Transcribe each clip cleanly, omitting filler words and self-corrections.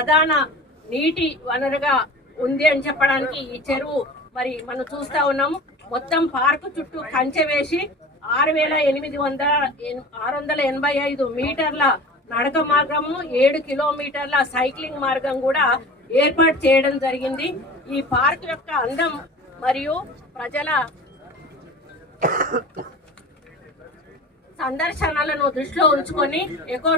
ప్రధాన నీటి వనరుగా ఉంది అని చెప్పడానికి ఈ చెరువు మరి మనం చూస్తా ఉన్నాము. మొత్తం పార్కు చుట్టూ కంచె వేసి 6,685 మీటర్ల నడక మార్గము, 7 కిలోమీటర్ల సైక్లింగ్ మార్గం కూడా ఏర్పాటు చేయడం జరిగింది. ఈ పార్క్ యొక్క అందం మరియు ప్రజల సందర్శనలను దృష్టిలో ఉంచుకొని ఎకో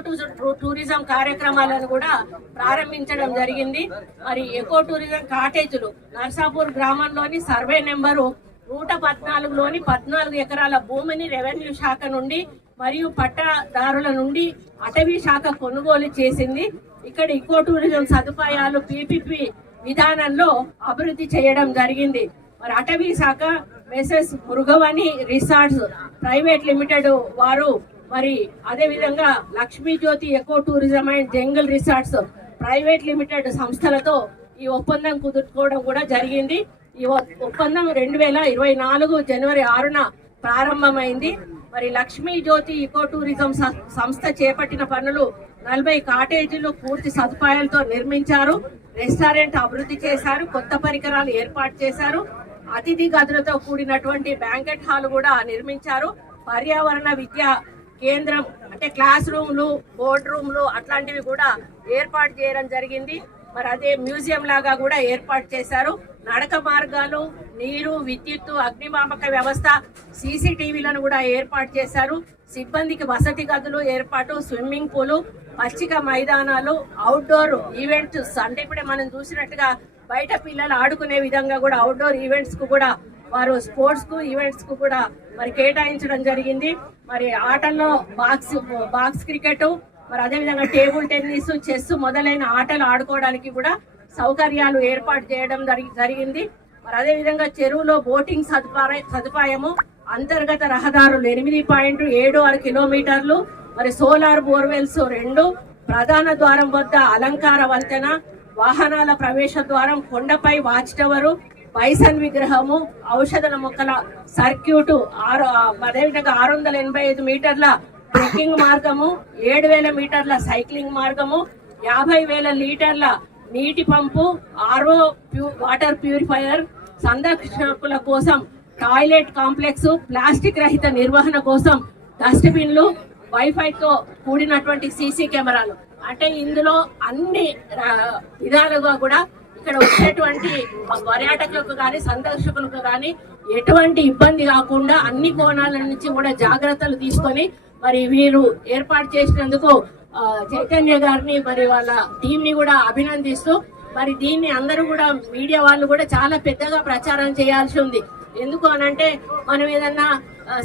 టూరిజం కార్యక్రమాలను కూడా ప్రారంభించడం జరిగింది. మరి ఎకో టూరిజం కాటేజీలు నర్సాపూర్ గ్రామంలోని సర్వే నెంబరు 114లోని 14 ఎకరాల భూమిని రెవెన్యూ శాఖ నుండి మరియు పట్టాదారుల నుండి అటవీ శాఖ కొనుగోలు చేసింది. ఇక్కడ ఎకో టూరిజం సదుపాయాలు పీపీపీ విధానంలో అభివృద్ధి చేయడం జరిగింది. మరి అటవీ శాఖ messrs Mrugavani resorts private limited వారు మరి అదేవిధంగా Lakshmi Jyothi eco tourism and jungle resorts private limited సంస్థలతో ఈ ఒప్పందం కుదుర్చుకోవడం కూడా జరిగింది. ఈ ఒప్పందం 2024 జనవరి 6న ప్రారంభమైంది. మరి లక్ష్మీ జ్యోతి ఎకో టూరిజం సంస్థ చేపట్టిన పనులు 40 కాటేజీలు పూర్తి సదుపాయాలతో నిర్మించారు. రెస్టారెంట్ అభివృద్ధి చేశారు. కొత్త పరికరాలు ఏర్పాటు చేశారు. అతిథి గదులతో కూడినటువంటి బ్యాంకెట్ హాల్ కూడా నిర్మించారు. పర్యావరణ విద్యా కేంద్రం అంటే క్లాస్ రూమ్లు, బోర్డ్ రూమ్లు అట్లాంటివి కూడా ఏర్పాటు చేయడం జరిగింది. మరి అదే మ్యూజియం లాగా కూడా ఏర్పాటు చేశారు. నడక మార్గాలు, నీరు, విద్యుత్తు, అగ్నిమాపక వ్యవస్థ, సీసీటీవీలను కూడా ఏర్పాటు చేశారు. సిబ్బందికి వసతి గదులు ఏర్పాటు, స్విమ్మింగ్ పూలు, పచ్చిక మైదానాలు, అవుట్డోర్ ఈవెంట్స్ అంటే ఇప్పుడే మనం చూసినట్టుగా బయట పిల్లలు ఆడుకునే విధంగా కూడా అవుట్డోర్ ఈవెంట్స్ కు కూడా వారు స్పోర్ట్స్ కు ఈవెంట్స్ కు కూడా మరి కేటాయించడం జరిగింది. మరి ఆటల్లో బాక్స్ క్రికెట్, మరి అదేవిధంగా టేబుల్ టెన్నిస్, చెస్ మొదలైన ఆటలు ఆడుకోవడానికి కూడా సౌకర్యాలు ఏర్పాటు చేయడం జరిగింది. మరి అదేవిధంగా చెరువులో బోటింగ్ సదుపాయము, అంతర్గత రహదారులు 8.76 కిలోమీటర్లు, మరి సోలార్ బోర్వెల్స్ 2, ప్రధాన ద్వారం వద్ద అలంకార వంతెన, వాహనాల ప్రవేశ ద్వారం, కొండపై వాచ్ టవరు, బైసన్ విగ్రహము, ఔషధ మొక్కల సర్క్యూట్, అదేవిధంగా 685 మీటర్ల ట్రెక్కింగ్ మార్గము, 7,000 మీటర్ల సైక్లింగ్ మార్గము, 50,000 లీటర్ల నీటి పంపు, ఆర్ఓ వాటర్ ప్యూరిఫైయర్, సందర్శకుల కోసం టాయిలెట్ కాంప్లెక్స్, ప్లాస్టిక్ రహిత నిర్వహణ కోసం డస్ట్బిన్లు, వైఫైతో కూడినటువంటి సీసీ కెమెరాలు. అంటే ఇందులో అన్ని విధాలుగా కూడా ఇక్కడ వచ్చేటువంటి పర్యాటకులకు కానీ సందర్శకులకు కానీ ఎటువంటి ఇబ్బంది కాకుండా అన్ని కోణాల నుంచి కూడా జాగ్రత్తలు తీసుకొని మరి వీరు ఏర్పాటు చేసినందుకు చైతన్య గారిని మరి వాళ్ళ టీం ని కూడా అభినందిస్తూ మరి దీన్ని అందరూ కూడా మీడియా వాళ్ళు కూడా చాలా పెద్దగా ప్రచారం చేయాల్సి ఉంది. ఎందుకు అనంటే మనం ఏదన్నా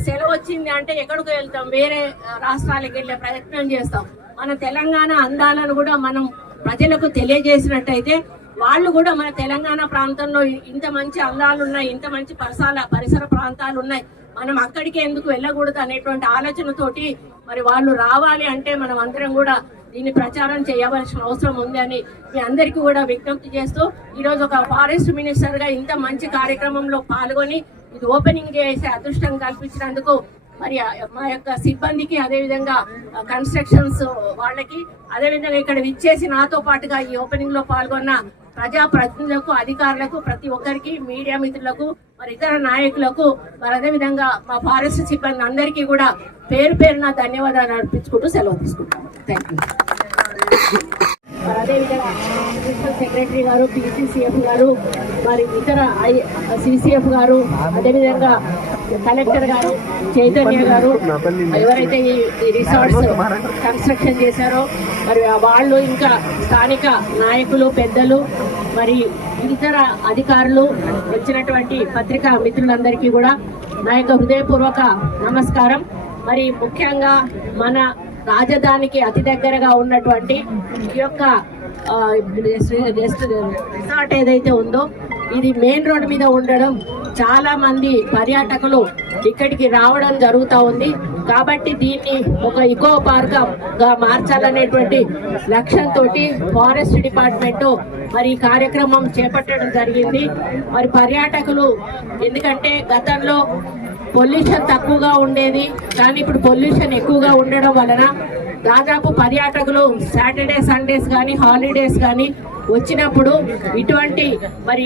సెలవు వచ్చింది అంటే ఎక్కడికి వెళ్తాం, వేరే రాష్ట్రాలకు వెళ్లే ప్రయత్నం చేస్తాం. మన తెలంగాణ అందాలను కూడా మనం ప్రజలకు తెలియజేసినట్టయితే వాళ్ళు కూడా మన తెలంగాణ ప్రాంతంలో ఇంత మంచి అందాలు ఉన్నాయి, ఇంత మంచి పరిసర ప్రాంతాలు ఉన్నాయి, మనం అక్కడికి ఎందుకు వెళ్ళకూడదు అనేటువంటి ఆలోచనతోటి మరి వాళ్ళు రావాలి. అంటే మనం అందరం కూడా దీన్ని ప్రచారం చేయవలసిన అవసరం ఉంది అని మీ అందరికీ కూడా విజ్ఞప్తి చేస్తూ ఈరోజు ఒక ఫారెస్ట్ మినిస్టర్ గా ఇంత మంచి కార్యక్రమంలో పాల్గొని ఇది ఓపెనింగ్ చేసే అదృష్టం కల్పించినందుకు మరి మా యొక్క సిబ్బందికి, అదేవిధంగా కన్స్ట్రక్షన్స్ వాళ్ళకి, అదేవిధంగా ఇక్కడ విచ్చేసి నాతో పాటుగా ఈ ఓపెనింగ్ లో పాల్గొన్న ప్రజాప్రతినిధులకు, అధికారులకు, ప్రతి ఒక్కరికి, మీడియా మిత్రులకు, మరి ఇతర నాయకులకు, మరి అదేవిధంగా మా ఫారెస్ట్ సిబ్బంది అందరికీ కూడా పేరు పేరున ధన్యవాదాలు అర్పించుకుంటూ సెలవు తీసుకుంటాను. Thank you. మరి అదేవిధంగా ప్రిన్సిపల్ సెక్రటరీ గారు, పిసిసిఎఫ్ గారు, మరి ఇతర సిసిఎఫ్ గారు, అదేవిధంగా కలెక్టర్ గారు, చైతన్య గారు, ఎవరైతే ఈ రిసార్ట్స్ కన్స్ట్రక్షన్ చేశారో మరి వాళ్ళు, ఇంకా స్థానిక నాయకులు, పెద్దలు, మరి ఇతర అధికారులు, వచ్చినటువంటి పత్రికా మిత్రులందరికీ కూడా నా యొక్క హృదయపూర్వక నమస్కారం. మరి ముఖ్యంగా మన రాజధానికి అతి దగ్గరగా ఉన్నటువంటి ఈ యొక్క రిసార్ట్ ఏదైతే ఉందో ఇది మెయిన్ రోడ్ మీద ఉండడం, చాలా మంది పర్యాటకులు ఇక్కడికి రావడం జరుగుతూ ఉంది. కాబట్టి దీన్ని ఒక ఇకో పార్క్ గా మార్చాలనేటువంటి లక్ష్యంతో ఫారెస్ట్ డిపార్ట్మెంట్ మరి ఈ కార్యక్రమం చేపట్టడం జరిగింది. మరి పర్యాటకులు, ఎందుకంటే గతంలో పొల్యూషన్ తక్కువగా ఉండేది, కానీ ఇప్పుడు పొల్యూషన్ ఎక్కువగా ఉండడం వలన దాదాపు పర్యాటకులు సాటర్డే సండేస్ కానీ హాలిడేస్ కానీ వచ్చినప్పుడు ఇటువంటి మరి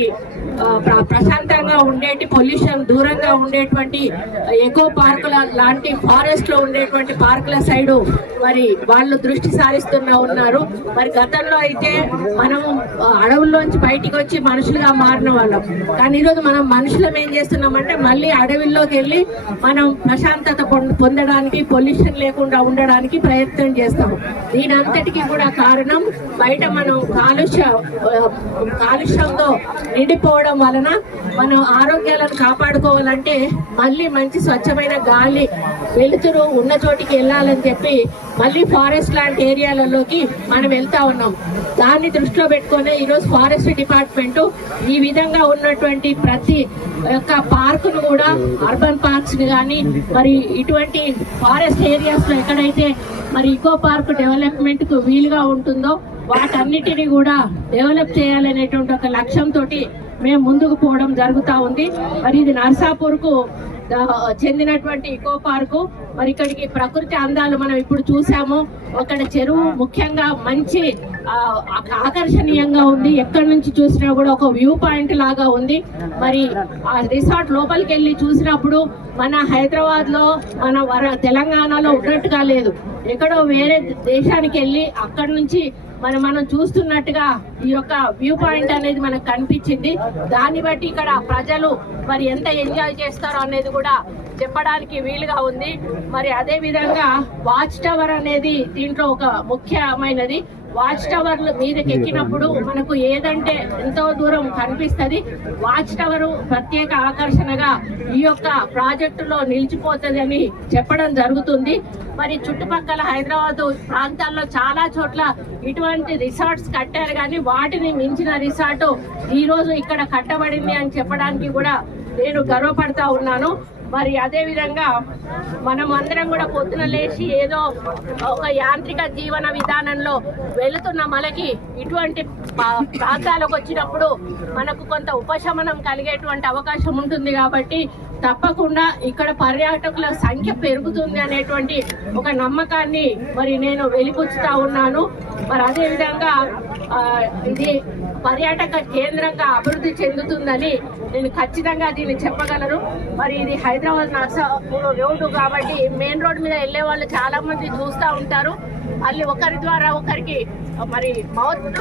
ప్రశాంతంగా ఉండేటి పొల్యూషన్ దూరంగా ఉండేటువంటి ఎకో పార్కుల లాంటి ఫారెస్ట్ లో ఉండేటువంటి పార్కుల సైడు మరి వాళ్ళు దృష్టి సారిస్తున్నా ఉన్నారు. మరి గతంలో అయితే మనము అడవుల్లోంచి బయటికి వచ్చి మనుషులుగా మారిన వాళ్ళం, కానీ ఈరోజు మనం మనుషులం ఏం చేస్తున్నామంటే మళ్ళీ అడవిల్లోకి వెళ్ళి మనం ప్రశాంతత పొందడానికి పొల్యూషన్ లేకుండా ఉండడానికి ప్రయత్నం చేస్తాము. దీని అంతటికీ కూడా కారణం బయట మనం కాలుష్యంతో నిండిపోవడం వలన మనం ఆరోగ్యాలను కాపాడుకోవాలంటే మళ్ళీ మంచి స్వచ్ఛమైన గాలి వెలుతురు ఉన్న చోటికి వెళ్ళాలని చెప్పి మళ్ళీ ఫారెస్ట్ లాంటి ఏరియాలలోకి మనం వెళ్తా ఉన్నాం. దాన్ని దృష్టిలో పెట్టుకునే ఈరోజు ఫారెస్ట్ డిపార్ట్మెంట్ ఈ విధంగా ఉన్నటువంటి ప్రతి యొక్క పార్కును కూడా అర్బన్ పార్క్స్ ని కానీ మరి ఇటువంటి ఫారెస్ట్ ఏరియాస్ లో ఎక్కడైతే మరి ఇకో పార్క్ డెవలప్మెంట్ కు వీలుగా ఉంటుందో వాటన్నిటిని కూడా డెవలప్ చేయాలనేటువంటి ఒక లక్ష్యంతో మేము ముందుకు పోవడం జరుగుతూ ఉంది. మరి ఇది నర్సాపూర్ కు చెందినటువంటి ఇకో పార్కు. మరి ఇక్కడికి ప్రకృతి అందాలు మనం ఇప్పుడు చూసాము. అక్కడ చెరువు ముఖ్యంగా మంచి ఆకర్షణీయంగా ఉంది. ఎక్కడి నుంచి చూసినా కూడా ఒక వ్యూ పాయింట్ లాగా ఉంది. మరి ఆ రిసార్ట్ లోపలికి వెళ్ళి చూసినప్పుడు మన హైదరాబాద్ లో మన తెలంగాణలో ఉన్నట్టుగా లేదు, ఎక్కడో వేరే దేశానికి వెళ్ళి అక్కడి నుంచి మనం చూస్తున్నట్టుగా ఈ యొక్క వ్యూ పాయింట్ అనేది మనకు కనిపించింది. దాన్ని బట్టి ఇక్కడ ప్రజలు మరి ఎంత ఎంజాయ్ చేస్తారో అనేది కూడా చెప్పడానికి వీలుగా ఉంది. మరి అదే విధంగా వాచ్ టవర్ అనేది దీంట్లో ఒక ముఖ్యమైనది. వాచ్ టవర్ మీదకి ఎక్కినప్పుడు మనకు ఏదంటే ఎంతో దూరం కనిపిస్తుంది. వాచ్ టవర్ ప్రత్యేక ఆకర్షణగా ఈ యొక్క ప్రాజెక్టులో నిలిచిపోతుంది అని చెప్పడం జరుగుతుంది. మరి చుట్టుపక్కల హైదరాబాద్ ప్రాంతాల్లో చాలా చోట్ల ఇటువంటి రిసార్ట్స్ కట్టారు, కానీ వాటిని మించిన రిసార్ట్ ఈ రోజు ఇక్కడ కట్టబడింది అని చెప్పడానికి కూడా నేను గర్వపడతా ఉన్నాను. మరి అదే విధంగా మనం అందరం కూడా పొద్దున లేచి ఏదో ఒక యాంత్రిక జీవన విధానంలో వెళుతున్న మనకి ఇటువంటి ప్రాంతాలకు వచ్చినప్పుడు మనకు కొంత ఉపశమనం కలిగేటువంటి అవకాశం ఉంటుంది. కాబట్టి తప్పకుండా ఇక్కడ పర్యాటకుల సంఖ్య పెరుగుతుంది అనేటువంటి ఒక నమ్మకాన్ని మరి నేను వెలిపుచ్చుతా ఉన్నాను. మరి అదే విధంగా ఇది పర్యాటక కేంద్రంగా అభివృద్ధి చెందుతుందని నేను ఖచ్చితంగా దీన్ని చెప్పగలను. మరి ఇది హైదరాబాద్ నర్సాపూర్ రోడ్డు కాబట్టి మెయిన్ రోడ్ మీద వెళ్లే వాళ్ళు చాలా మంది చూస్తూ ఉంటారు. మళ్ళీ ఒకరి ద్వారా ఒకరికి మరి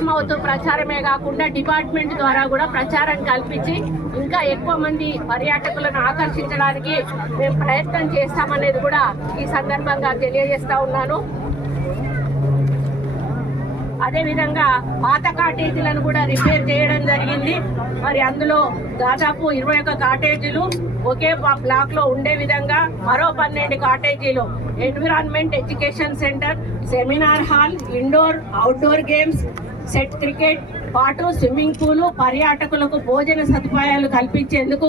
మౌత్ ప్రచారమే కాకుండా డిపార్ట్మెంట్ ద్వారా కూడా ప్రచారం కల్పించి ఇంకా ఎక్కువ మంది పర్యాటకులను ఆకర్షించడానికి మేము ప్రయత్నం చేస్తామనేది కూడా ఈ సందర్భంగా తెలియజేస్తా ఉన్నాను. అదే విధంగా పాత కాటేజీలను కూడా రిపేర్ చేయడం జరిగింది. మరి అందులో దాదాపు 21 కాటేజీలు ఒకే బ్లాక్ లో ఉండే విధంగా మరో 12 కాటేజీలు environment education centre, seminar hall, indoor outdoor games, set cricket పాటు స్విమ్మింగ్ పూల్, పర్యాటకులకు భోజన సదుపాయాలు కల్పించేందుకు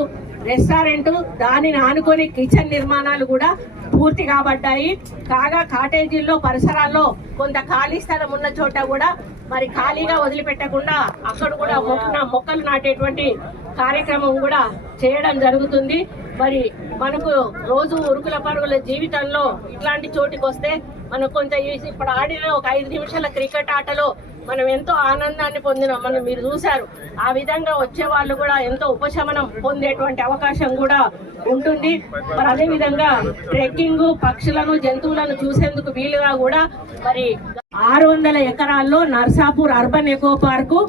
రెస్టారెంట్, దానిని ఆనుకొని కిచెన్ నిర్మాణాలు కూడా పూర్తి కాబడ్డాయి. కాగా కాటేజీల్లో పరిసరాల్లో కొంత ఖాళీ స్థలం ఉన్న చోట కూడా మరి ఖాళీగా వదిలిపెట్టకుండా అక్కడ కూడా మొక్కలు నాటేటువంటి కార్యక్రమం కూడా చేయడం జరుగుతుంది. మరి మనకు రోజు ఉరుకుల పరుగుల జీవితంలో ఇట్లాంటి చోటికి వస్తే మనకు కొంత ఇప్పుడు ఆడిన ఒక 5 నిమిషాల క్రికెట్ ఆటలో మనం ఎంతో ఆనందాన్ని పొందినాం. మనం మీరు చూశారు. ఆ విధంగా వచ్చే వాళ్ళు కూడా ఎంతో ఉపశమనం పొందేటువంటి అవకాశం కూడా ఉంటుంది. మరి అదే విధంగా ట్రెక్కింగ్, పక్షులను జంతువులను చూసేందుకు వీలుగా కూడా మరి 600 ఎకరాల్లో Narsapur urban echo park,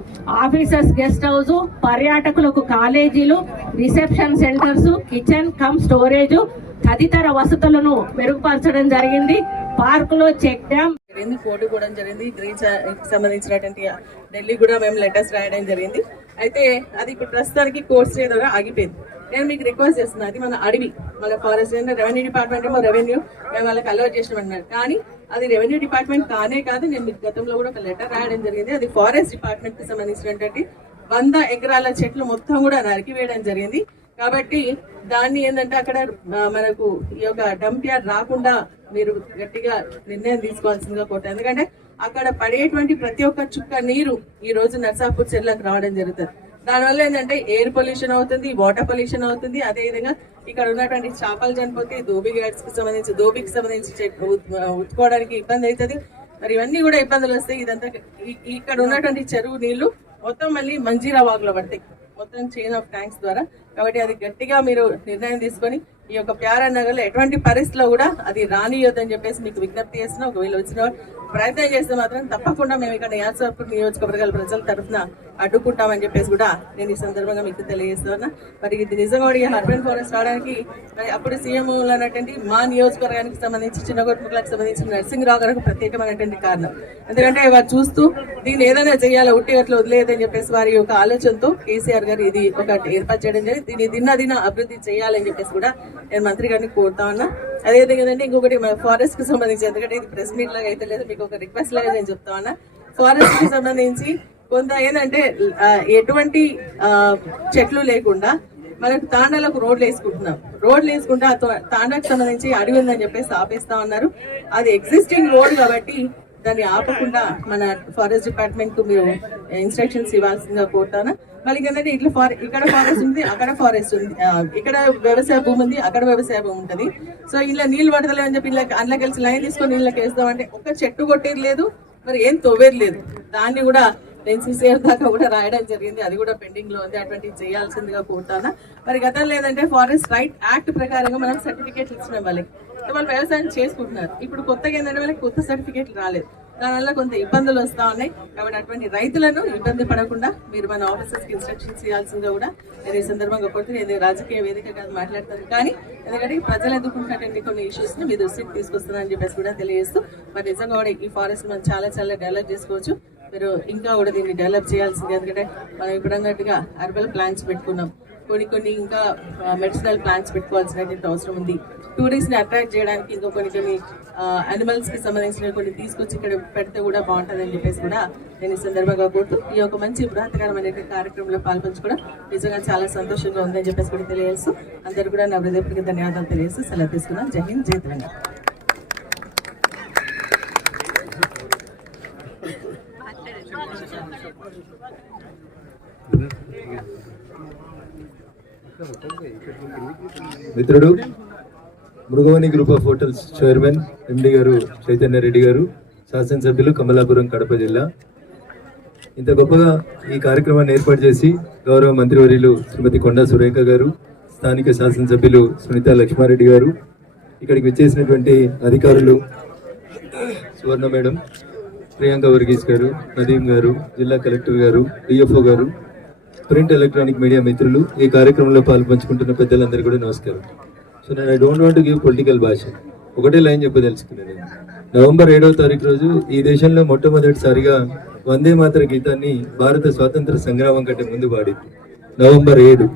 officers guest house, పర్యాటకులకు కాలేజీలు, reception centres, kitchen cum storage తదితర వసతులను మెరుగుపరచడం జరిగింది. పార్కులో చెక్ డ్యామ్ ఫోటో కూడా జరిగింది. గ్రీన్ సంబంధించినటువంటి ఢిల్లీ కూడా మేము లెటర్స్ రాయడం జరిగింది. అయితే అది ఇప్పుడు ప్రస్తుతానికి కోర్స్ ద్వారా ఆగిపోయింది. నేను మీకు రిక్వెస్ట్ చేస్తున్నాను, అది మన అడవి, మన ఫారెస్ట్ రెవెన్యూ డిపార్ట్మెంట్ ఏమో రెవెన్యూ మేము వాళ్ళకి అలర్ట్ చేసినామన్నారు, కానీ అది రెవెన్యూ డిపార్ట్మెంట్ కానే కాదు. నేను మీకు గతంలో కూడా ఒక లెటర్ రాయడం జరిగింది. అది ఫారెస్ట్ డిపార్ట్మెంట్ కి సంబంధించినటువంటి 100 ఎకరాల చెట్లు మొత్తం కూడా నరికివేయడం జరిగింది. కాబట్టి దాన్ని ఏంటంటే అక్కడ మనకు ఈ యొక్క డంప్ యార్డ్ రాకుండా మీరు గట్టిగా నిర్ణయం తీసుకోవాల్సిందిగా కోరుతాను. ఎందుకంటే అక్కడ పడేటువంటి ప్రతి ఒక్క చుక్క నీరు ఈ రోజు నర్సాపూర్ చెర్లకు రావడం జరుగుతుంది. దానివల్ల ఏంటంటే ఎయిర్ పొల్యూషన్ అవుతుంది, వాటర్ పొల్యూషన్ అవుతుంది. అదేవిధంగా ఇక్కడ ఉన్నటువంటి చేపలు చనిపోతే దోబికి సంబంధించి ఉత్తుకోవడానికి ఇబ్బంది అవుతుంది. మరి ఇవన్నీ కూడా ఇబ్బందులు వస్తాయి. ఇదంతా ఇక్కడ ఉన్నటువంటి చెరువు నీళ్లు మొత్తం మళ్ళీ మంజీరా వాగులో పడతాయి, మొత్తం చైన్ ఆఫ్ ట్యాంక్స్ ద్వారా. కాబట్టి అది గట్టిగా మీరు నిర్ణయం తీసుకొని ఈ యొక్క ప్యారా నగర్ లో ఎటువంటి పరిస్థితిలో కూడా అది రానియొద్దని చెప్పేసి మీకు విజ్ఞప్తి చేస్తున్నా. ఒకవేళ వచ్చిన ప్రయత్నం చేస్తే మాత్రం తప్పకుండా మేము ఇక్కడ నియోజకవర్గాల ప్రజల తరఫున అడ్డుకుంటామని చెప్పేసి కూడా నేను ఈ సందర్భంగా మీకు తెలియజేస్తున్నా. మరి ఇది నిజంగా కూడా అర్బన్ ఫారెస్ట్ రావడానికి మరి అప్పుడు సీఎం అన్నటువంటి మా నియోజకవర్గానికి సంబంధించి చిన్నగొట్టుములకు సంబంధించి నరసింహరావు గారికి ప్రత్యేకమైనటువంటి కారణం. ఎందుకంటే వారు చూస్తూ దీన్ని ఏదైనా చేయాలో ఉట్టి అట్లా వదిలేదని చెప్పేసి వారి యొక్క ఆలోచనతో కేసీఆర్ గారు ఇది ఒక ఏర్పాటు చేయడం జరిగింది. దీన్ని దిన అభివృద్ధి చేయాలని చెప్పేసి కూడా నేను మంత్రి గారిని కోరుతా ఉన్నా. అదేవిధంగా ఏంటంటే ఇంకొకటి ఫారెస్ట్ కి సంబంధించి, ఎందుకంటే ఇది ప్రెస్ మీట్ లాగా అయితే లేదు, మీకు ఒక రిక్వెస్ట్ లాగా నేను చెప్తా ఉన్నా. ఫారెస్ట్ కి సంబంధించి కొంత ఏంటంటే ఎటువంటి చెట్లు లేకుండా మనకు తాండాలకు రోడ్లు వేసుకుంటే ఆ తాండాకు సంబంధించి అడవి ఉందని చెప్పేసి ఆపేస్తా ఉన్నారు. అది ఎగ్జిస్టింగ్ రోడ్ కాబట్టి దాన్ని ఆపకుండా మన ఫారెస్ట్ డిపార్ట్మెంట్ కు మీరు ఇన్స్ట్రక్షన్స్ ఇవ్వాల్సిందిగా కోరుతాను. మళ్ళీ ఏంటంటే ఇక్కడ ఫారెస్ట్ ఉంది, అక్కడ ఫారెస్ట్ ఉంది, ఇక్కడ వ్యవసాయ భూమి ఉంది, అక్కడ వ్యవసాయ భూమి ఉంటుంది. సో ఇలా నీళ్లు పడతలే అని చెప్పి ఇలా అందులోకి వెళ్ళి లైన్ తీసుకొని నీళ్ళకి వేస్తామంటే ఒక్క చెట్టు కొట్టేది లేదు, మరి ఏం తవ్వేది లేదు. దాన్ని కూడా ఎన్సీసీఆర్ దాకా కూడా రాయడం జరిగింది, అది కూడా పెండింగ్ లో ఉంది. అటువంటివి చేయాల్సిందిగా కోరుతాను. మరి గతంలో ఏంటంటే ఫారెస్ట్ రైట్ యాక్ట్ ప్రకారంగా మనం సర్టిఫికేట్లు ఇచ్చిన వాళ్ళకి వాళ్ళు వ్యవసాయం చేసుకుంటున్నారు. ఇప్పుడు కొత్తగా ఏంటంటే వాళ్ళకి కొత్త సర్టిఫికేట్లు రాలేదు, దానివల్ల కొంత ఇబ్బందులు వస్తా ఉన్నాయి. కాబట్టి అటువంటి రైతులను ఇబ్బంది పడకుండా మీరు మన ఆఫీసర్స్ కి ఇన్స్ట్రక్షన్స్ ఇవ్వాల్సిందిగా కూడా నేను ఈ సందర్భంగా కోరుతున్నాను. నేను రాజకీయ వేదిక కాదు మాట్లాడతాను, కానీ ఎందుకంటే ప్రజలు ఎదుర్కొంటున్నటువంటి కొన్ని ఇష్యూస్ ని మీ దృష్టికి తీసుకొస్తున్నారని చెప్పేసి కూడా తెలియజేస్తూ, మరి నిజంగా కూడా ఈ ఫారెస్ట్ మనం చాలా డెవలప్ చేసుకోవచ్చు. మీరు ఇంకా కూడా దీన్ని డెవలప్ చేయాల్సింది. ఎందుకంటే మనం ఇప్పుడు అన్నట్టుగా హెర్బల్ ప్లాంట్స్ పెట్టుకున్నాం, కొన్ని ఇంకా మెడిసినల్ ప్లాంట్స్ పెట్టుకోవాల్సినటువంటి అవసరం ఉంది. టూరిస్ట్ ని అట్రాక్ట్ చేయడానికి ఇంకా కొన్ని అనిమల్స్ కి సంబంధించిన కొన్ని తీసుకొచ్చి ఇక్కడ పెడితే కూడా బాగుంటుంది అని చెప్పేసి కూడా నేను ఈ సందర్భంగా కోరుతూ ఈ యొక్క మంచి బృహత్కరమైన కార్యక్రమంలో పాల్పంచుకోవడం నిజంగా చాలా సంతోషంగా ఉందని చెప్పేసి కూడా తెలియజేస్తూ అందరూ కూడా నా హృదయపూర్వక ధన్యవాదాలు తెలియజేస్తూ సెలవు తీసుకున్నాను. జై హింద్, జై తెలంగాణ. మిత్రుడు Mrugavani group of hotels chairman MD గారు చైతన్య రెడ్డి గారు, శాసనసభ్యులు కమలాపురం కడప జిల్లా, ఇంత గొప్పగా ఈ కార్యక్రమాన్ని ఏర్పాటు చేసి గౌరవ మంత్రివర్యులు శ్రీమతి కొండా సురేఖ గారు, స్థానిక శాసనసభ్యులు సునీత లక్ష్మారెడ్డి గారు, ఇక్కడికి వచ్చేసినటువంటి అధికారులు సువర్ణ మేడం, ప్రియాంక వర్గీస్ గారు, నదీం గారు, జిల్లా కలెక్టర్ గారు, డిఎఫ్ఓ గారు, ప్రింట్ ఎలక్ట్రానిక్ మీడియా మిత్రులు, ఈ కార్యక్రమంలో పాల్పంచుకుంటున్న పెద్దలందరూ కూడా నమస్కారం. సో నేను I don't want to give political భాష, ఒకటే లైన్ చెప్పదలుచుకున్నాను. నవంబర్ 7వ తారీఖు రోజు ఈ దేశంలో మొట్టమొదటిసారిగా వందే మాతర గీతాన్ని భారత స్వాతంత్ర సంగ్రామం కంటే ముందు పాడింది నవంబర్ 7.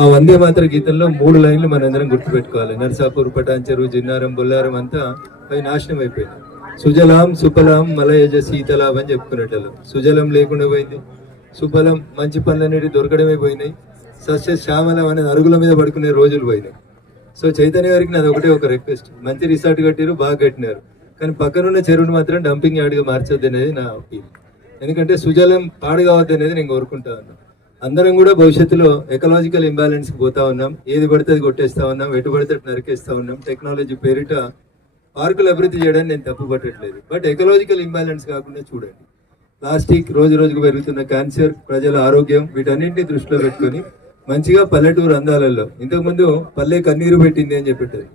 ఆ వందే మాతర గీతంలో 3 లైన్లు మనందరం గుర్తుపెట్టుకోవాలి. నర్సాపూర్, పటాన్చెరు, జిన్నారం, బొల్లారం అంతా అవి నాశనం అయిపోయింది. సుజలాం సుఫలాం మలయజ శీతలాం అని చెప్పుకునేటోళ్ళు. సుజలం లేకుండా పోయింది, సుఫలం మంచి పనులనేవి దొరకడమే పోయినాయి, సస్య శ్యామలం అనేది అరుగుల మీద పడుకునే రోజులు పోయినాయి. సో చైతన్య గారికి నాది ఒకటే ఒక రిక్వెస్ట్, మంచి రిసార్ట్ కట్టారు, బాగా కట్టినారు, కానీ పక్కనున్న చెరువును మాత్రం డంపింగ్ యార్డ్గా మార్చొద్దు అనేది నా ఒపీనియన్. ఎందుకంటే సుజలం పాడు కావద్దు అనేది నేను కోరుకుంటా ఉన్నాను. అందరం కూడా భవిష్యత్తులో ఎకలాజికల్ ఇంబ్యాలెన్స్కి పోతా ఉన్నాం, ఏది పడితే అది కొట్టేస్తా ఉన్నాం, ఎటు పడితే నరికేస్తా ఉన్నాం. టెక్నాలజీ పేరిట పార్కులు అభివృద్ధి చేయడానికి నేను తప్పు పట్టట్లేదు, బట్ ఎకలాజికల్ ఇంబ్యాలెన్స్ కాకుండా చూడండి. ప్లాస్టిక్, రోజు రోజుకు పెరుగుతున్న క్యాన్సర్, ప్రజల ఆరోగ్యం, వీటన్నింటినీ దృష్టిలో పెట్టుకొని మంచిగా పల్లెటూరు అందాలలో, ఇంతకుముందు పల్లె కన్నీరు పెట్టింది అని చెప్పేది,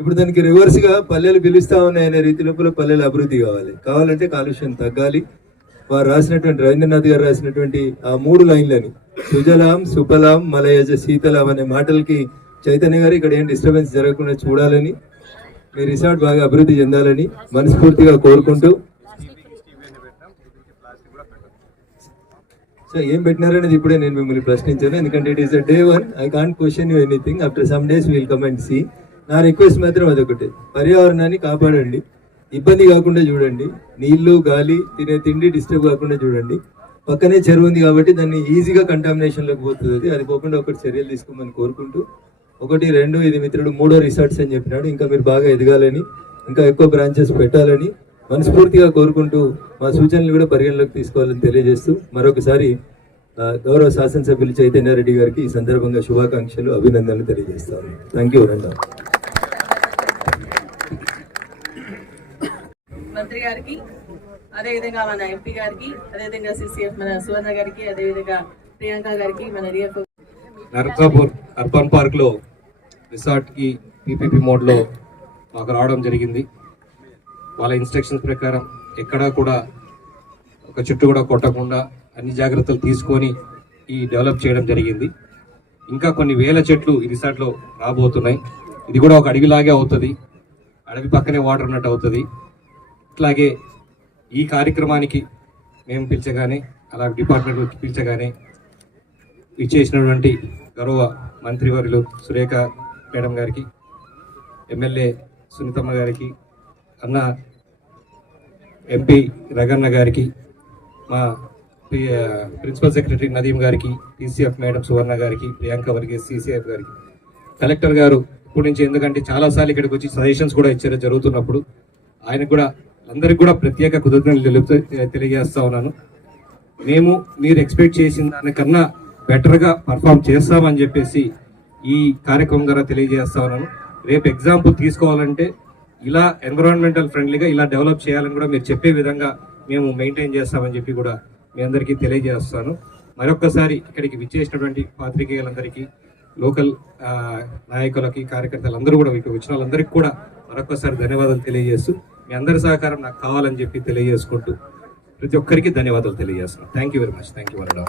ఇప్పుడు దానికి రివర్స్ గా పల్లెలు పిలుస్తా ఉన్నాయనే రీతి లోపల పల్లెల అభివృద్ధి కావాలంటే కాలుష్యం తగ్గాలి. వారు రాసినటువంటి రవీంద్రనాథ్ గారు రాసినటువంటి ఆ 3 లైన్లని సుజలాం సుఫలాం మలయజ శీతలాం అనే మాటలకి చైతన్య గారు ఇక్కడ ఏం డిస్టర్బెన్స్ జరగకుండా చూడాలని, మీ రిసార్ట్ బాగా అభివృద్ధి చెందాలని మనస్ఫూర్తిగా కోరుకుంటూ, సో ఏం పెట్టినారనేది ఇప్పుడే నేను మిమ్మల్ని ప్రశ్నించాను. ఎందుకంటే it is day 1, I can't question you anything. After some days will come and see. నా రిక్వెస్ట్ మాత్రం అదొకటి, పర్యావరణాన్ని కాపాడండి, ఇబ్బంది కాకుండా చూడండి, నీళ్లు, గాలి, తినే తిండి డిస్టర్బ్ కాకుండా చూడండి. పక్కనే చెరువు ఉంది కాబట్టి దాన్ని ఈజీగా కంటామినేషన్లోకి పోతుంది, అది పోకుండా ఒకటి చర్యలు తీసుకోమని కోరుకుంటూ, 1, 2 ఇది మిత్రుడు 3వ రిసార్ట్స్ అని చెప్పినాడు, ఇంకా మీరు బాగా ఎదగాలని, ఇంకా ఎక్కువ బ్రాంచెస్ పెట్టాలని మనస్ఫూర్తిగా కోరుకుంటూ మా సూచనలు కూడా పరిగణలోకి తీసుకోవాలని తెలియజేస్తూ మరొకసారి గౌరవ శాసనసభ్యులు చైతన్య రెడ్డి గారికి ఈ సందర్భంగా శుభాకాంక్షలు, అభినందనలు తెలియజేస్తాను. Thank you. మంత్రి గారికి, అదేవిధంగా మన ఎంపీ గారికి, అదేవిధంగా సిసిఎఫ్ మన సువర్ణ గారికి, అదేవిధంగా ప్రియాంక గారికి, మన రిఎఫ్ నర్సాపూర్ అర్బన్ పార్క్ లో రిసార్ట్ కి పీపీపీ మోడ్ లో మాకు రావడం జరిగింది. వాళ్ళ ఇన్స్ట్రక్షన్స్ ప్రకారం ఎక్కడా కూడా ఒక చెట్టు కూడా కొట్టకుండా అన్ని జాగ్రత్తలు తీసుకొని ఈ డెవలప్ చేయడం జరిగింది. ఇంకా కొన్ని వేల చెట్లు ఈ రిసార్ట్ లో రాబోతున్నాయి. ఇది కూడా ఒక అడవిలాగే అవుతుంది, అడవి పక్కనే వాటర్ ఉన్నట్టు అవుతుంది. అట్లాగే ఈ కార్యక్రమానికి మేము పిలిచగానే, అలా డిపార్ట్మెంట్ పిలిచగానే ఇచ్చేసినటువంటి గౌరవ మంత్రివర్యులు సురేఖ మేడం గారికి, ఎమ్మెల్యే సునీతమ్మ గారికి, అన్న ఎంపీ రగన్న గారికి, మా ప్రిన్సిపల్ సెక్రటరీ నదీం గారికి, పీసీఎఫ్ మేడం సువర్ణ గారికి, ప్రియాంక వర్గీస్ సిసిఎఫ్ గారికి, కలెక్టర్ గారు ఇప్పటి నుంచి, ఎందుకంటే చాలాసార్లు ఇక్కడికి వచ్చి సజెషన్స్ కూడా ఇచ్చారు జరుగుతున్నప్పుడు, ఆయనకు కూడా అందరికి కూడా ప్రత్యేక కృతజ్ఞతలు తెలియజేస్తా ఉన్నాను. మేము మీరు ఎక్స్పెక్ట్ చేసిన దానికన్నా బెటర్గా పర్ఫామ్ చేస్తామని చెప్పేసి ఈ కార్యక్రమం ద్వారా తెలియజేస్తా ఉన్నాను. రేపు ఎగ్జాంపుల్ తీసుకోవాలంటే ఇలా ఎన్విరాన్మెంటల్ ఫ్రెండ్లీగా ఇలా డెవలప్ చేయాలని కూడా మీరు చెప్పే విధంగా మేము మెయింటైన్ చేస్తామని చెప్పి కూడా మీ అందరికీ తెలియజేస్తాను. మరొక్కసారి ఇక్కడికి విచ్చేసినటువంటి పాత్రికేయులందరికీ, లోకల్ నాయకులకి, కార్యకర్తలందరూ కూడా ఇక్కడ వచ్చిన వాళ్ళందరికీ కూడా మరొక్కసారి ధన్యవాదాలు తెలియజేస్తూ, మీ అందరి సహకారం నాకు కావాలని చెప్పి తెలియజేసుకుంటూ ప్రతి ఒక్కరికి ధన్యవాదాలు తెలియజేస్తున్నాను. Thank you very much. Thank you వరడా.